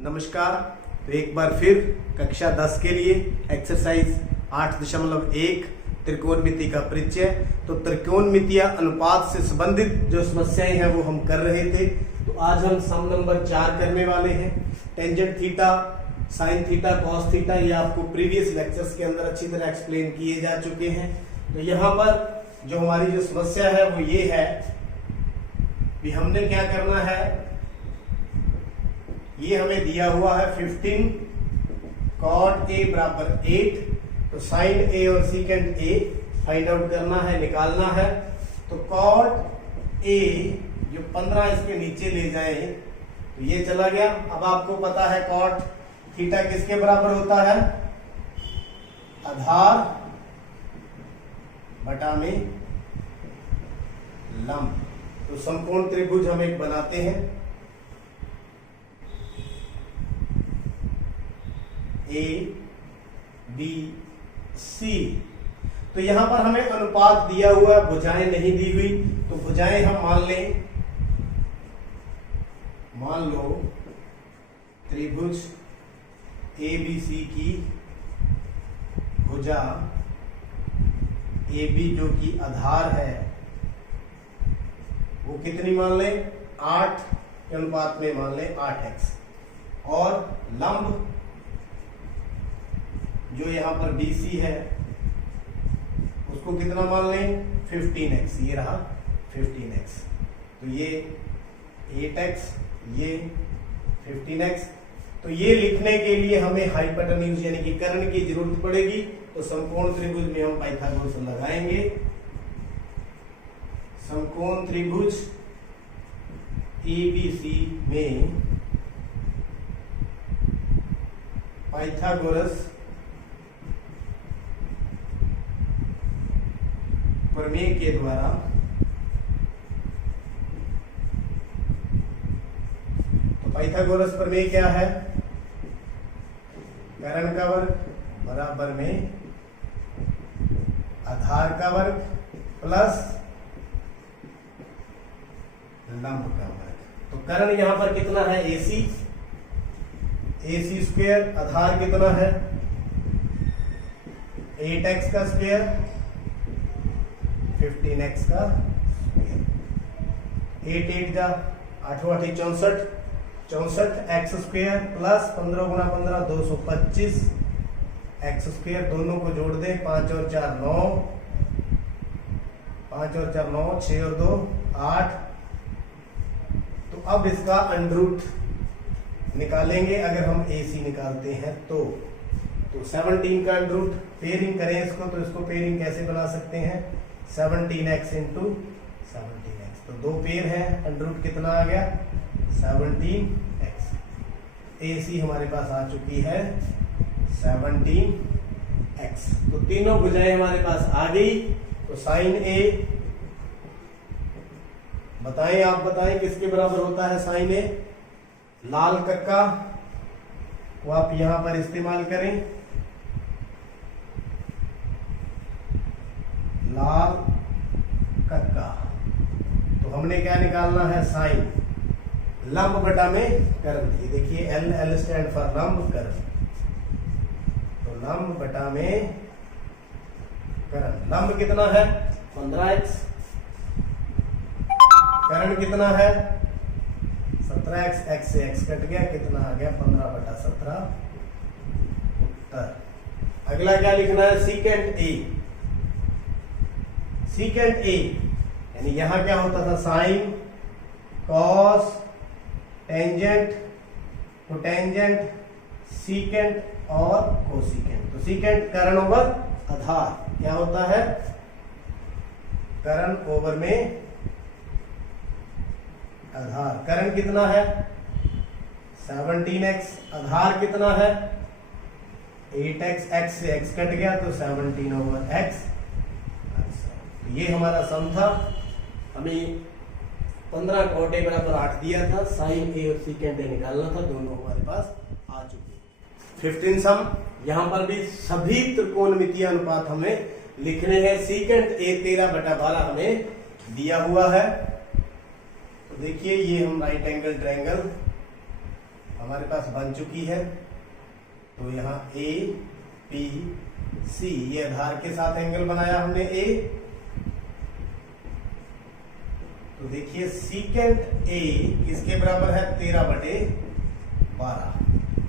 नमस्कार। तो एक बार फिर कक्षा 10 के लिए एक्सरसाइज 8.1 त्रिकोणमिति का परिचय। तो त्रिकोणमितीय अनुपात से संबंधित जो समस्याएं हैं वो हम कर रहे थे। तो आज हम सम नंबर 4 करने वाले हैं। Tangent theta, sine theta, cos theta ये आपको प्रीवियस लेक्चर्स के अंदर अच्छी तरह एक्सप्लेन किए जा चुके हैं। तो यहाँ पर जो हमारी जो समस्या है वो ये है कि हमने क्या करना है, ये हमें दिया हुआ है 15 cot a बराबर 8। तो साइन a और सीकेंट a फाइंड आउट करना है, निकालना है। तो cot a जो 15 इसके नीचे ले जाए तो ये चला गया। अब आपको पता है cot थीटा किसके बराबर होता है, आधार बटा में लंब। तो समकोण त्रिभुज हम एक बनाते हैं, ए बी सी। तो यहां पर हमें अनुपात दिया हुआ है, भुजाएं नहीं दी हुई। तो भुजाएं हम मान लो त्रिभुज ए बी सी की भुजा ए बी जो कि आधार है वो कितनी मान ले, 8 के अनुपात में मान ले 8x। और लंब जो यहां पर BC है उसको कितना मान लें, 15x। ये रहा 15x। तो ये 8x, ये 15x। तो ये लिखने के लिए हमें हाइपोटेन्यूज यानी कि कर्ण की जरूरत पड़ेगी। तो समकोण त्रिभुज में हम पाइथागोरस लगाएंगे। समकोण त्रिभुज ABC में पाइथागोरस प्रमेय के द्वारा तो पाइथागोरस प्रमेय क्या है, कर्ण का वर्ग बराबर में आधार का वर्ग प्लस लंब का वर्ग। तो कर्ण यहां पर कितना है, AC स्क्वायर, आधार कितना है 8x का स्क्वायर, 15x का स्क्वायर। 8 8 जा 8 8 64, 64x स्क्वायर प्लस 15 गुना 15 225 x स्क्वायर। दोनों को जोड़ दे, 5 और 4 9, 5 और 4 9, 6 और 2 8। तो अब इसका अंडरूट निकालेंगे। अगर हम AC निकालते हैं तो 17 का अंडरूट, पेयरिंग करें इसको तो इसको पेयरिंग कैसे बना सकते हैं, 17x इंटू 17x। तो दो पेयर है, अंडरूट कितना आ गया 17x। AC हमारे पास आ चुकी है 17x। तो तीनों भुजाएं हमारे पास आ गई। तो साइन A बताएं, आप बताएं किसके बराबर होता है साइन A। लाल कक्का को आप यहां पर इस्तेमाल करें, लाल कक्का। तो हमने क्या निकालना है, साइन लंब बटा में कर्ण। ये देखिए L स्टैंड फॉर लंब, कर्ण। तो लंब बटा में कर्ण। लंब कितना है 15x, कर्ण कितना है 17x। x से x कट गया, कितना आ गया 15 बटा 17 उत्तर। अगला क्या लिखना है, सीकेंट A। सीकेंट A यानी यहां क्या होता था, sine, cos, tangent, cotangent, secant और कोसीकेंट। तो सीकेंट कर्ण ओवर आधार क्या होता है, कर्ण ओवर में आधार। कर्ण कितना है 17x, आधार कितना है 8x। x से x कट गया तो 17 ओवर x। तो ये हमारा सम था। हमें 15 cot a बराबर 8 दिया था, साइन A और सीकेंट A निकालना था। दोनों हमारे पास आ चुके। 15 सम। यहां पर भी सभी त्रिकोणमितीय अनुपात हमें लिखने हैं। सीकेंट A 13/12 हमें दिया हुआ है। तो देखिए ये हम राइट एंगल ट्रायंगल हमारे पास बन चुकी है। तो यहाँ ए बी सी, ये आधार के साथ एंगल बनाया हमने ए। तो देखिए सीकेंट ए किसके बराबर है, 13/12।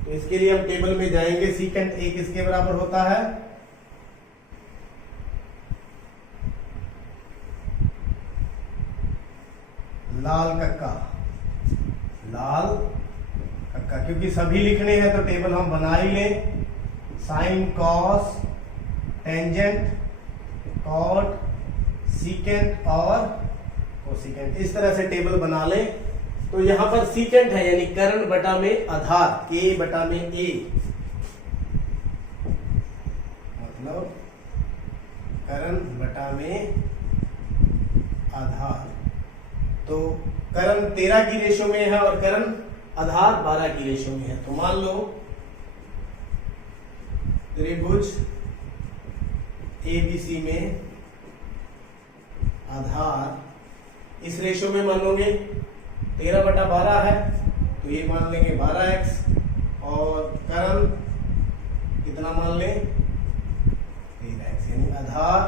तो इसके लिए हम टेबल में जाएंगे। सीकेंट ए किसके बराबर होता है, लाल कक्का, लाल कक्का, क्योंकि सभी लिखने हैं तो टेबल हम बना ही लें। Sine, cos, tangent, cot, secant और कोसीकेंट, इस तरह से टेबल बना लें। तो यहां पर सीकेंट है यानी कर्ण बटा में आधार, के बटा में ए, मतलब कर्ण बटा में आधार। तो कर्ण 13 की रेशो में है और कर्ण आधार 12 की रेशो में है। तो मान लो त्रिभुज एबीसी में आधार इस रेशो में मान लोगे 13/12 है, तो ये मान लेंगे 12x और कर्ण कितना मान लें 13x, यानी आधार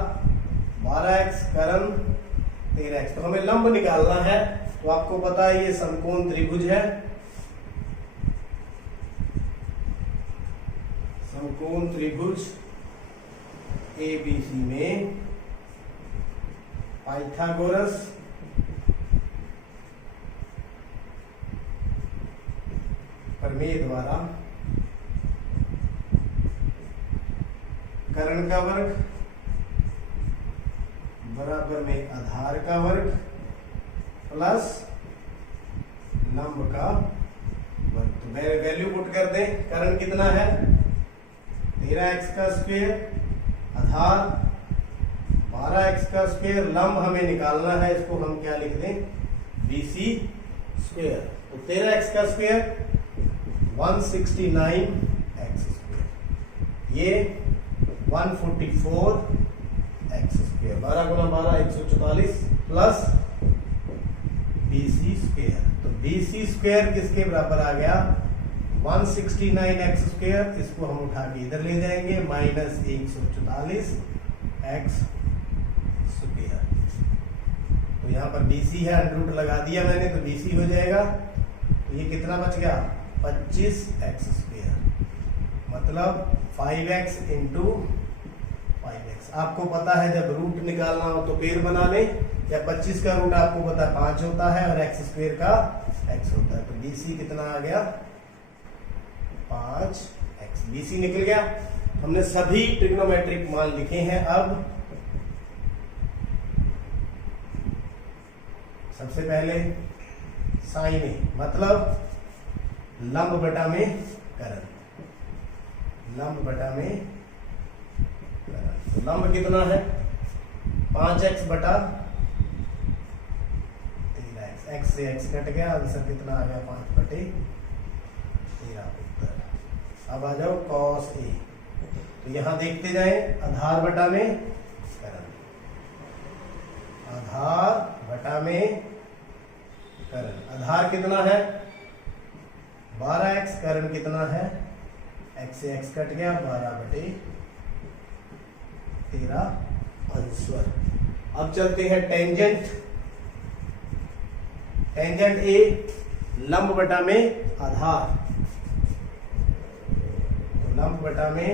12x कर्ण 13x। तो हमें लंब निकालना है। तो आपको पता है ये समकोण त्रिभुज है, समकोण त्रिभुज एबीसी में पाइथागोरस प्रमेय द्वारा कर्ण का वर्ग बराबर में आधार का वर्ग प्लस लंब का वर्ग। तो वैल्यू पुट कर दें। कर्ण कितना है 13x का स्क्वायर, आधार 12x का स्क्वायर, लंब हमें निकालना है, इसको हम क्या लिख दें BC स्क्वायर। तो 13x का स्क्वायर 169x स्क्वायर, ये 144x स्क्वायर, 12 गुना 12 144 प्लस BC स्क्वायर। तो BC स्क्वायर किसके बराबर आ गया 169x स्क्वायर, इसको हम उठा के इधर ले जाएंगे माइनस 144x स्क्वायर। तो यहाँ पर BC है, अंडर लगा दिया मैंने, तो BC हो जाएगा। तो ये कितना बच गया 25x स्क्वायर, मतलब 5x इंटू 5x। आपको पता है जब रूट निकालना हो तो पेड़ बना लें, या 25 का रूट आपको पता है 5 होता है और x स्क्वायर का x होता है। तो BC कितना आ गया 5x, BC निकल गया। हमने सभी ट्रिग्नोमेट्रिक मान लिखे हैं। अब सबसे पहले साइन ए, मतलब लंब बटा में कर्ण, लंब बटा में कर्ण। तो लंब कितना है 5x बटा 13x, x से x कट गया, आंसर कितना आ गया 5/13 उत्तर। अब आ जाओ cos a। तो यहां देखते जाए आधार बटा में कर्ण, आधार बटा में कर्ण। आधार कितना है 12x, कर्ण कितना है x से x कट गया 12/13 आंसर। अब चलते हैं टेंजेंट। टेंजेंट ए लंब बटा में आधार, तो लंब बटा में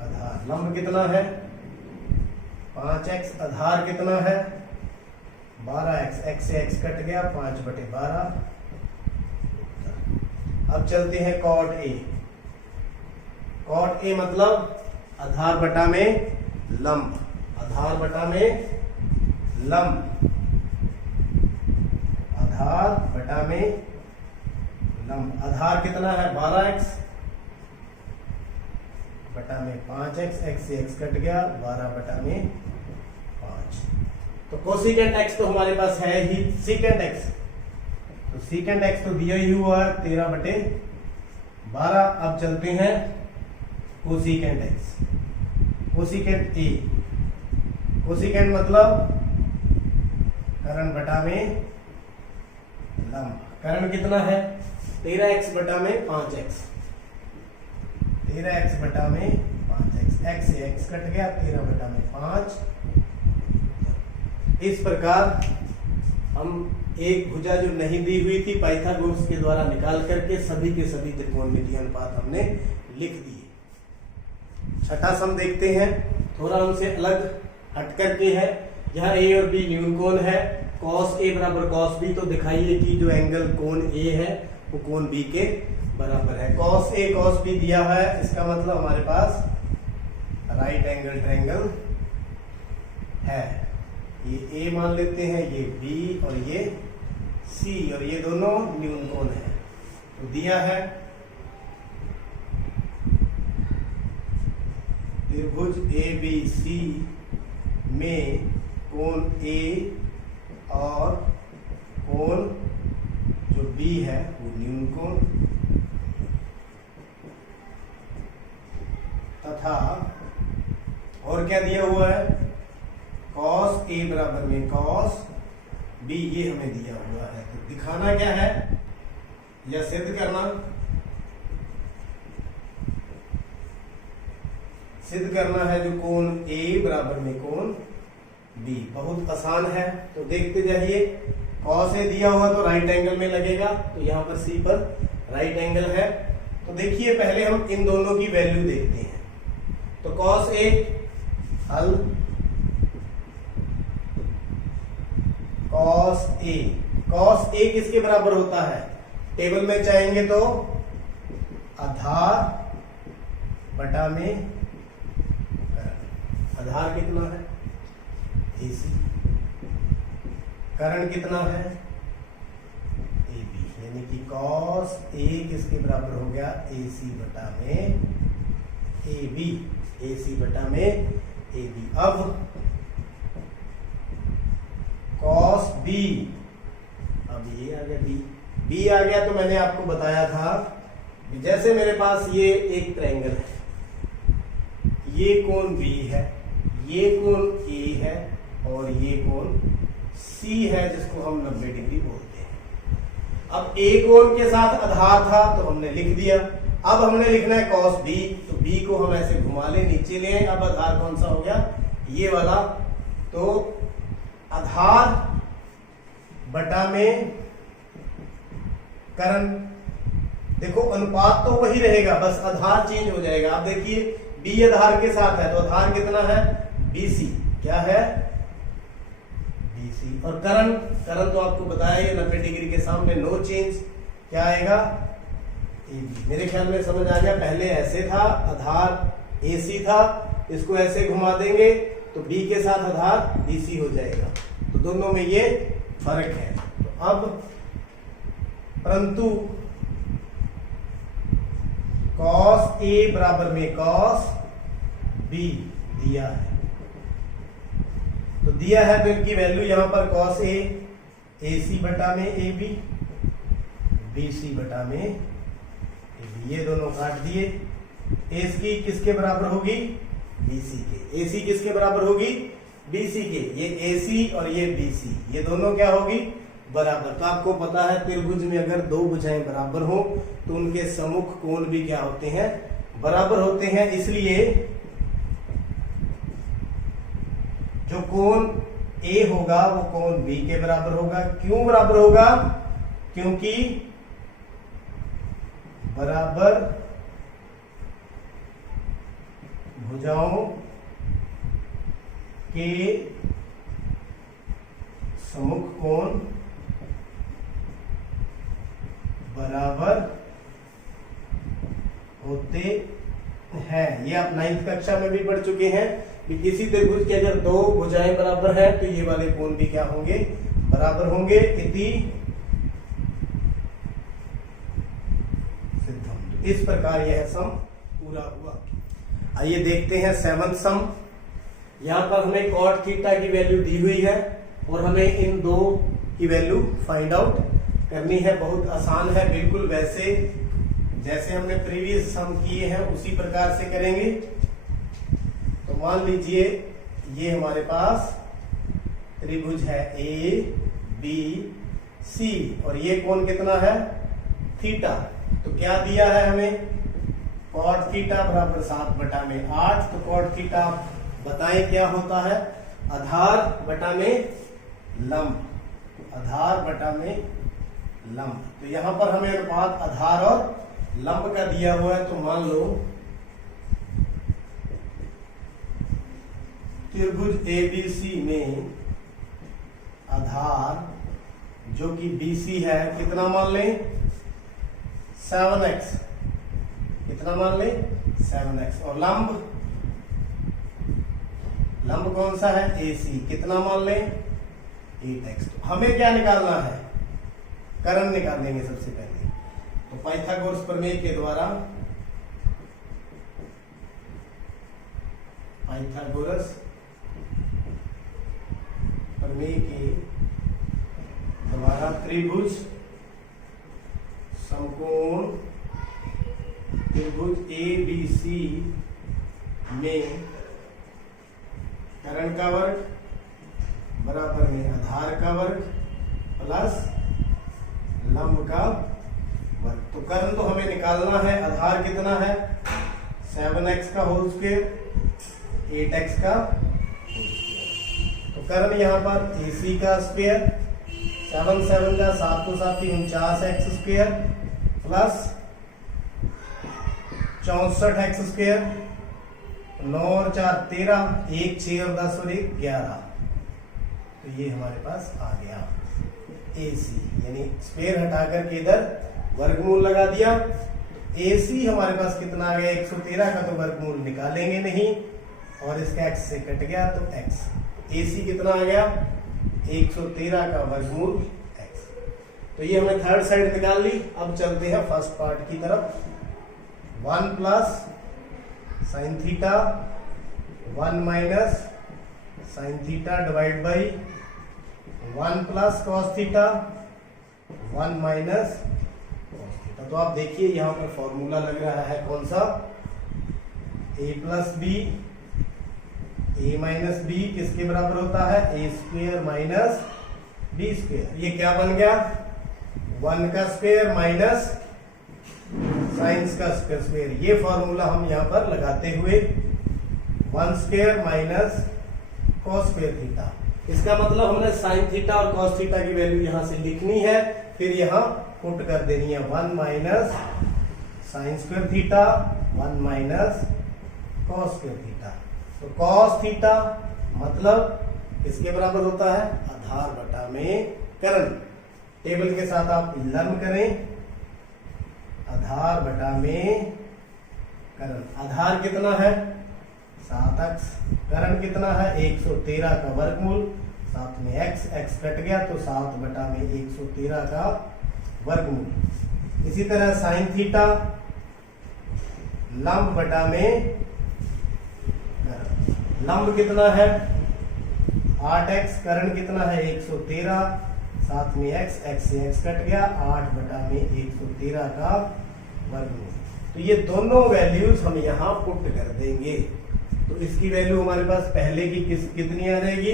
आधार। लंब कितना है 5x, आधार कितना है 12x, x से x कट गया 5/12। अब चलते हैं कॉट ए। कॉट ए मतलब आधार बटा में लंब, आधार बटा में लंब, आधार बटा में लंब। आधार कितना है 12x बटा में 5x, x से x कट गया 12 बटा में 5। तो कोसिकेंट x तो हमारे पास है ही, सीकेंट x, तो सीकेंट x तो दिया ही हुआ है 13/12। अब चलते हैं cosecant x, cosecant a। Cosecant मतलब कर्ण बटा में लंब, कर्ण कितना है 13x बटा में 5x, 13x बटा में 5x, x से x कट गया 13 बटा में 5। इस प्रकार हम एक भुजा जो नहीं दी हुई थी पाइथागोरस के द्वारा निकाल करके सभी के सभी त्रिकोणमितीय अनुपात हमने लिख दिए। छठा सम देखते हैं, थोड़ा हमसे अलग हट करके है। यहाँ a और b न्यून कोण है, cos a बराबर cos b, तो दिखाइए कि जो एंगल कोण a है वो कोण b के बराबर है। cos a cos b दिया है, इसका मतलब हमारे पास राइट एंगल ट्रायंगल है। ये a मान लेते हैं, ये b और ये c, और ये दोनों न्यून कोण है। तो दिया है त्रिभुज ABC में कोण A और कोण जो B है वो न्यून कोण, तथा और क्या दिया हुआ है cos A बराबर में cos B, ये हमें दिया हुआ है। तो दिखाना क्या है या सिद्ध करना, सिद्ध करना है जो कोण A बराबर में कोण B, बहुत आसान है। तो देखते जाइए, cos A दिया हुआ तो राइट एंगल में लगेगा, तो यहाँ पर C पर राइट एंगल है। तो देखिए पहले हम इन दोनों की वैल्यू देखते हैं। तो cos A हल, cos A किसके बराबर होता है, टेबल में चाहेंगे तो आधार बटा में कर्ण। आधार कितना है AC, कर्ण कितना है AB, यानी कि cos A किसके बराबर हो गया AC बटा में AB, AC बटा में AB। अब cos B, अब ये आ गया B आ गया। तो मैंने आपको बताया था जैसे मेरे पास ये एक ट्रायंगल है, ये कोण B है, ये कोण A है और ये कोण C है, जिसको हम 90 डिग्री बोलते हैं। अब A कोण के साथ आधार था तो हमने लिख दिया। अब हमने लिखना है cos B, तो B को हम ऐसे घुमा ले, नीचे ले। अब आधार कौन सा हो गया, ये वाला। तो आधार बटा में कर्ण, देखो अनुपात तो वही रहेगा, बस आधार चेंज हो जाएगा। आप देखिए B आधार के साथ है, तो आधार कितना है BC, क्या है BC। और कर्ण तो आपको बताया ये 90 डिग्री के सामने नो चेंज, क्या आएगा AB। मेरे ख्याल में समझ आ गया। पहले ऐसे था, आधार AC था, इसको ऐसे घुमा देंगे तो B के साथ आधार BC हो जाएगा। तो दोनों में ये फर्क है। तो अब परंतु cos A बराबर में cos B दिया है, तो दिया है तो इनकी वैल्यू यहां पर cos A AC बटा में AB, BC बटा में AB, ये दोनों काट दिए। AC किसके बराबर होगी BC के, AC किसके बराबर होगी BC के। ये AC और ये BC, ये दोनों क्या होगी बराबर। तो आपको पता है त्रिभुज में अगर दो भुजाएं बराबर हो तो उनके सम्मुख कोण भी क्या होते हैं बराबर होते हैं। इसलिए जो कोण A होगा वो कोण B के बराबर होगा। क्यों बराबर होगा, क्योंकि बराबर भुजाओं के सम्मुख कोण बराबर होते हैं। ये आप 9th कक्षा में भी पढ़ चुके हैं कि किसी त्रिभुज के अगर दो भुजाएं बराबर है तो ये वाले कोण भी क्या होंगे बराबर होंगे। इति सिद्धम। इस प्रकार यह सम पूरा हुआ। आइए देखते हैं 7th सम। यहां पर हमें cot थीटा की वैल्यू दी हुई है और हमें इन दो की वैल्यू फाइंड आउट करनी है। बहुत आसान है, बिल्कुल वैसे जैसे हमने प्रीवियस सम किए हैं उसी प्रकार से करेंगे। तो मान लीजिए ये हमारे पास त्रिभुज है A B सी, और ये कोण कितना है थीटा। तो क्या दिया है हमें, कॉट थीटा बराबर 7/8। तो कॉट थीटा बताएं क्या होता है, आधार बटा में लंब, आधार बटा में लंब। तो यहां पर हमें अनुपात आधार और लंब का दिया हुआ है। तो मान लो त्रिभुज एबीसी में आधार जो कि BC है कितना मान लें 7x, कितना मान लें 7x, और लंब कौन सा है AC, कितना मान लें 8x। तो हमें क्या निकालना है, करण निकालेंगे सबसे पहले। तो पाइथागोरस प्रमेय के द्वारा, पाइथागोरस प्रमेय के द्वारा त्रिभुज समकोण त्रिभुज ABC में करण का वर्ग बराबर में आधार का वर्ग प्लस लंब का वर्ग। तो कर्ण तो हमें निकालना है, आधार कितना है 7x का होल स्क्वायर, 8x का होल स्क्वायर। तो कर्ण यहाँ पर AC का स्क्वायर, 7 7 का 7 तो 7 49x square plus 64x square, 9 और 4 13, 1 6 और 10 और 1 11। तो ये हमारे पास आ गया AC, यानी स्क्वायर हटा करके इधर वर्गमूल लगा दिया। AC हमारे पास कितना आ गया 113 का, तो वर्गमूल निकालेंगे नहीं, और इसका x से कट गया तो x। AC कितना आ गया 113 का वर्गमूल x। तो ये हमने थर्ड साइड निकाल ली। अब चलते हैं फर्स्ट पार्ट की तरफ। 1 plus sine theta 1 minus sine theta divide by 1 plus cos theta 1 minus cos theta. तो आप देखिए यहां पर फॉर्मूला लग रहा है कौन सा, a plus b, a minus b किसके बराबर होता है a square minus b square. ये क्या बन गया 1 का स्क्वायर माइनस साइंस का स्क्वायर। ये फॉर्मूला हम यहां पर लगाते हुए 1 square minus cos square theta, इसका मतलब हमने साइन थीटा और कॉस थीटा की वैल्यू यहां से लिखनी है, फिर यहां पुट कर देनी है 1 minus sine square theta 1 minus cos square theta. तो कॉस थीटा मतलब किसके बराबर होता है आधार बटा में करण। टेबल के साथ आप लर्न करें, आधार बटा में करण। आधार कितना है 7x, करण कितना है 113 का वर्गमूल, साथ में x कट गया तो 7 बटा में 113 का वर्गमूल। इसी तरह साइन थीटा लंब बटा में करण। लंब कितना है 8x, करण कितना है 113, साथ में x से x कट गया 8 बटा में 113 का वर्गमूल। तो ये दोनों वैल्यूज हम यहाँ पुट कर देंगे। तो इसकी वैल्यू हमारे पास पहले की कितनी आ जाएगी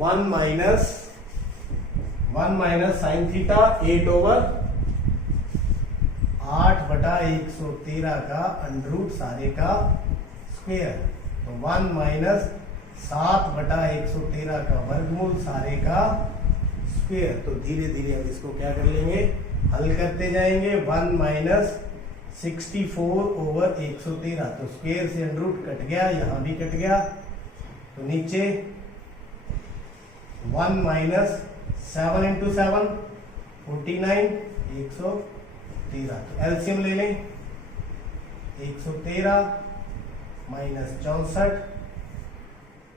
1 माइनस साइन थीटा 8 बटा 113 का अंडरूट सारे का स्क्वायर। तो 1 माइनस 7 बटा 113 का वर्गमूल सारे का स्क्वायर। तो धीरे धीरे हम इसको क्या कर लेंगे हल करते जाएंगे। 1 माइनस 64 ओवर 113, तो स्क्वायर से अंडरूट कट गया, यहां भी कट गया, तो नीचे 1 माइनस 7 इंटू 7 49 113। तो एलसीएम ले लें 113 माइनस 64,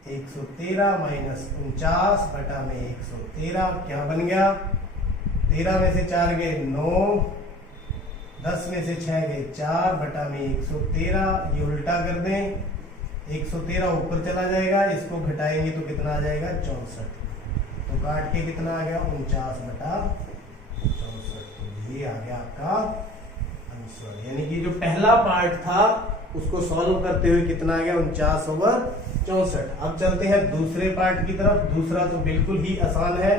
113 माइनस 49 बटा में 113 क्या बन गया 13 में से 4 गए 9, 10 में से 6 गए 4 बटा में 113। ये उल्टा कर दें 113 ऊपर चला जाएगा, इसको घटाएंगे तो कितना आ जाएगा 64। तो काट के कितना आ गया 49 बटा 64। तो ये आ गया आपका आंसर। यानी कि जो पहला पार्ट था उसको सॉल्व करते हुए कितना आ गया 49 ओवर 64। अब चलते हैं दूसरे पार्ट की तरफ। दूसरा तो बिल्कुल ही आसान है।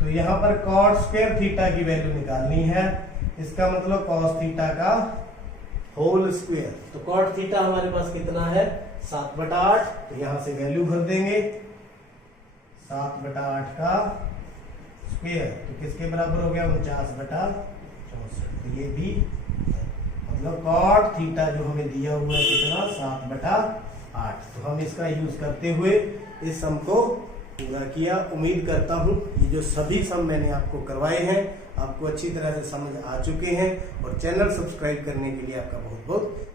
तो यहाँ पर कॉट स्क्वायर थीटा की वैल्यू निकालनी है, इसका मतलब कॉस थीटा का होल स्क्वायर। तो कॉट थीटा हमारे पास कितना है 7/8, तो यहां से वैल्यू भर देंगे 7/8 का स्क्वायर, तो किसके बराबर हो गया 49/64। तो ये भी मतलब कॉट थीटा जो हमें दिया हुआ है कितना 7/8। तो हम इसका यूज करते हुए इस सम को पूरा किया। उम्मीद करता हूं ये जो सभी सम मैंने आपको करवाए हैं आपको अच्छी तरह से समझ आ चुके हैं, और चैनल सब्सक्राइब करने के लिए आपका बहुत बहुत